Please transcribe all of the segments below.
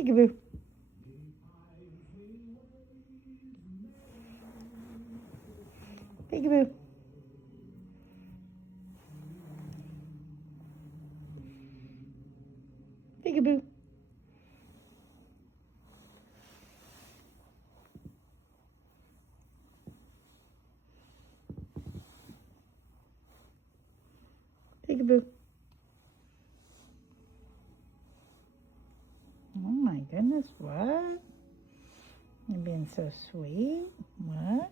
Peekaboo. Peekaboo. Peekaboo. Peekaboo. Oh my goodness, what? You're being so sweet. What?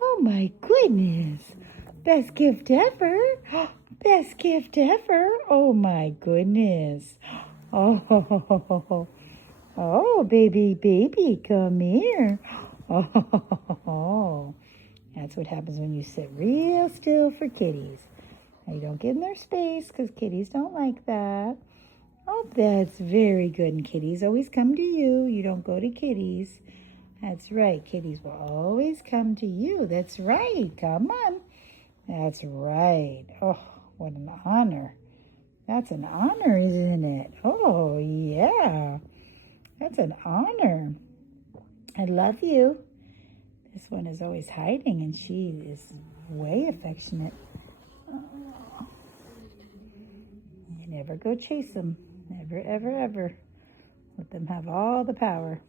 Oh my goodness. Best gift ever. Best gift ever. Oh my goodness. Oh, oh, baby, come here. Oh, that's what happens when you sit real still for kitties. Now you don't get in their space because kitties don't like that. Oh, that's very good. And kitties always come to you. You don't go to kitties. That's right. Kitties will always come to you. That's right. Come on. That's right. Oh, what an honor. That's an honor, isn't it? Oh, yeah. That's an honor. I love you. This one is always hiding, and she is way affectionate. Oh. You never go chase them. Never, ever, ever. Let them have all the power.